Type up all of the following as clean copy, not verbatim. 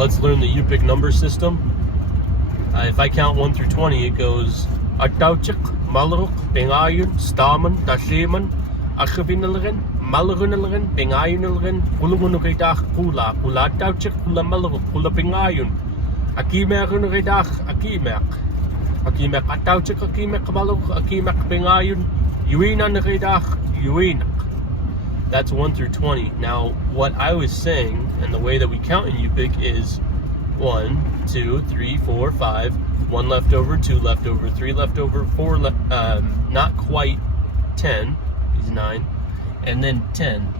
let's learn the yupik number system. If I count 1 through 20, it goes Atauchik, Malruk, Bengayan, Staman, Tasheman, Akhavinalrin, Malrunalrin, Bengayanalrin, Ulumunukidach, Kula, Kula Tauchik, Kula Malruk, Kula Bengayan, Akimerunridach, Akimek, Akimek Atauchik, Akimek Malruk, Akimek Bengayan, Yuinanridach, Yuinak. That's 1 through 20. Now, what I was saying, and the way that we count in Yupik is 1, 2, 3, 4, 5, 1 left over, 2 left over, 3 left over, 4 not quite 10, is 9, and then 10.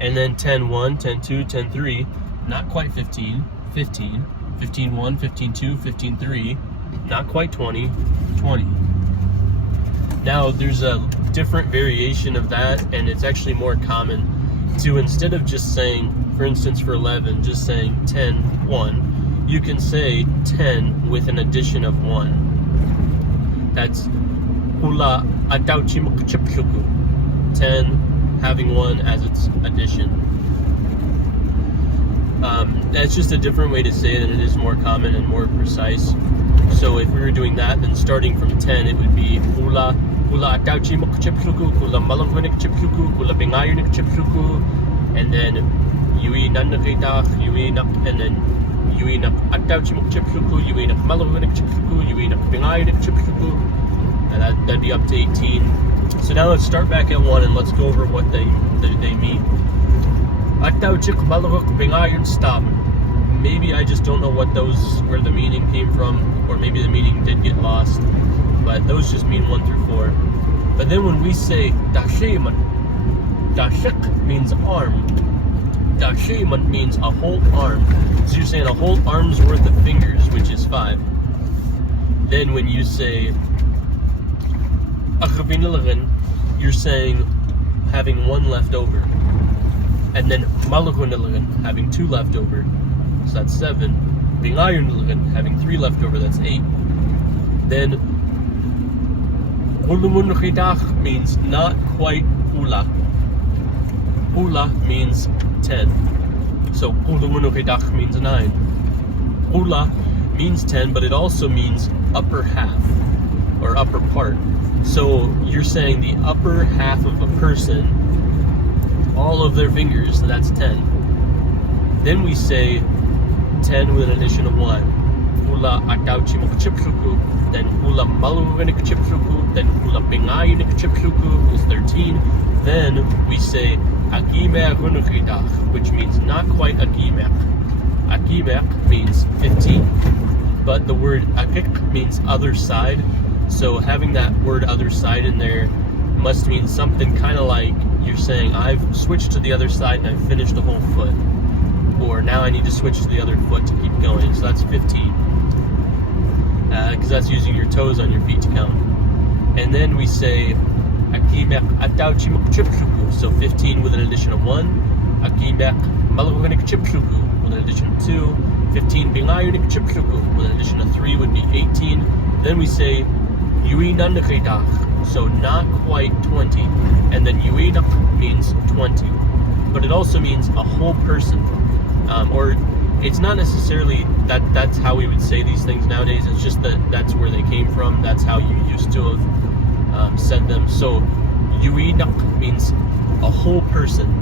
And then 10, 1, 10, 2, 10, 3, not quite 15, 15, 15, 1, 15, 2, 15, 3, not quite 20, 20. Now, there's a different variation of that, and it's actually more common to, instead of just saying, for instance, for 11, just saying 10, 1, you can say 10 with an addition of 1. That's hula atauchimukchipshuku. 10 having 1 as its addition. That's just a different way to say it, and it is more common and more precise. So if we were doing that, then starting from 10, it would be hula atauchimukchipshuku, hula malangwinikchipshuku, hula bengayonikchipshuku, and then yui nanakitach, yui nak, and then yui nak atauchimukchipshuku, yui nak malangwinikchipshuku, yui nak bengayonikchipshuku, and that'd be up to 18. So now let's start back at 1 and let's go over what they mean. Atauchik malruk bengayon stam. Maybe I just don't know where the meaning came from, or maybe the meaning did get lost, but those just mean 1 through 4. But then when we say dasheman, dashik means arm, dasheman means a whole arm. So you're saying a whole arm's worth of fingers, which is 5. Then when you say akhabinilagin, you're saying having 1 left over. And then malahunilagin, having 2 left over. So that's 7. Bingayunilagin, having 3 left over, that's 8. Then Hulumunukidach means not quite hula. Hula means 10. So Hulumunukidach means 9. Hula means 10, but it also means upper half or upper part. So you're saying the upper half of a person, all of their fingers, so that's 10. Then we say 10 with an addition of 1. Hula atauchimukchipshuku, then hula maluvinikchipshuku, then hula bengayinikchipshuku is 13. Then we say agimek hunukidach, which means not quite agimek. Agimek means 15, but the word akik means other side. So having that word other side in there must mean something kind of like you're saying, I've switched to the other side and I've finished the whole foot. Or now I need to switch to the other foot to keep going. So that's 15. Because that's using your toes on your feet to count. And then we say Akimek atauchimukchipshuku. So 15 with an addition of 1. Akimek malagwinikchipshuku with an addition of 2. 15 bengayonikchipshuku with an addition of 3 would be 18. Then we say yuinanakidach. So not quite 20. And then yuinak means 20. But it also means a whole person. Or it's not necessarily that's how we would say these things nowadays. It's just that's where they came from. That's how you used to have said them. So yuinak means a whole person.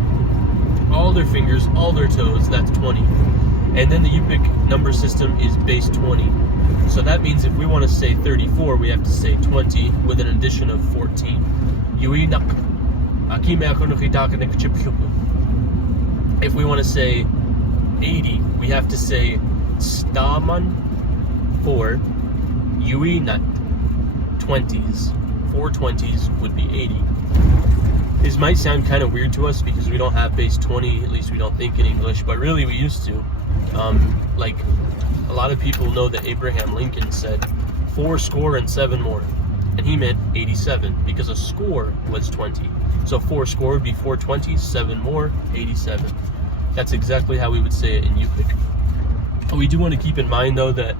All their fingers, all their toes, that's 20. And then the Yupik number system is base 20. So that means if we want to say 34, we have to say 20 with an addition of 14. Yuinak. If we want to say 80, we have to say staman 4, yuinat 20s. 4 20s would be 80. This might sound kind of weird to us because we don't have base 20, at least we don't think in English, but really we used to. Like a lot of people know that Abraham Lincoln said 4 score and 7 more, and he meant 87 because a score was 20. So 4 score would be 4 20s, 7 more, 87. That's exactly how we would say it in Yupik. But we do want to keep in mind though that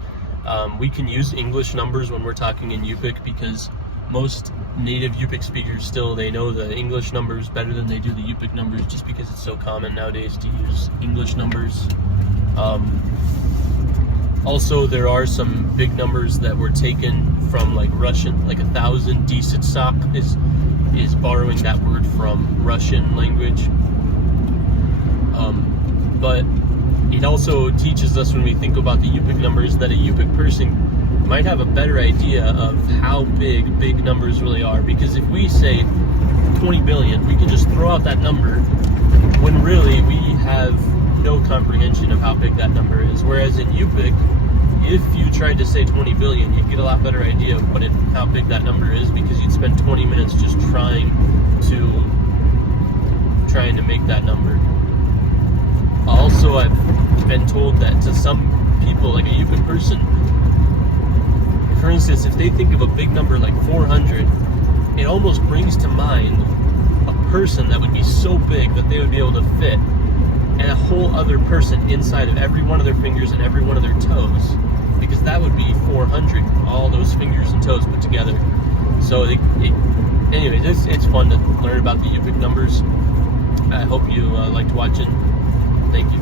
we can use English numbers when we're talking in Yupik because most native Yupik speakers still, they know the English numbers better than they do the Yupik numbers just because it's so common nowadays to use English numbers. Also, there are some big numbers that were taken from like Russian, like 1,000. Desitsak is borrowing that word from Russian language. But it also teaches us, when we think about the Yupik numbers, that a Yupik person might have a better idea of how big numbers really are. Because if we say 20 billion, we can just throw out that number when really we have no comprehension of how big that number is. Whereas in Yupik, if you tried to say 20 billion, you'd get a lot better idea of how big that number is, because you'd spend 20 minutes just trying to make that number. Also, I've been told that to some people, like a Yupik person, for instance, if they think of a big number like 400, it almost brings to mind a person that would be so big that they would be able to fit and a whole other person inside of every one of their fingers and every one of their toes, because that would be 400, all those fingers and toes put together. So anyway, it's fun to learn about the Yupik numbers. I hope you liked watching. Thank you.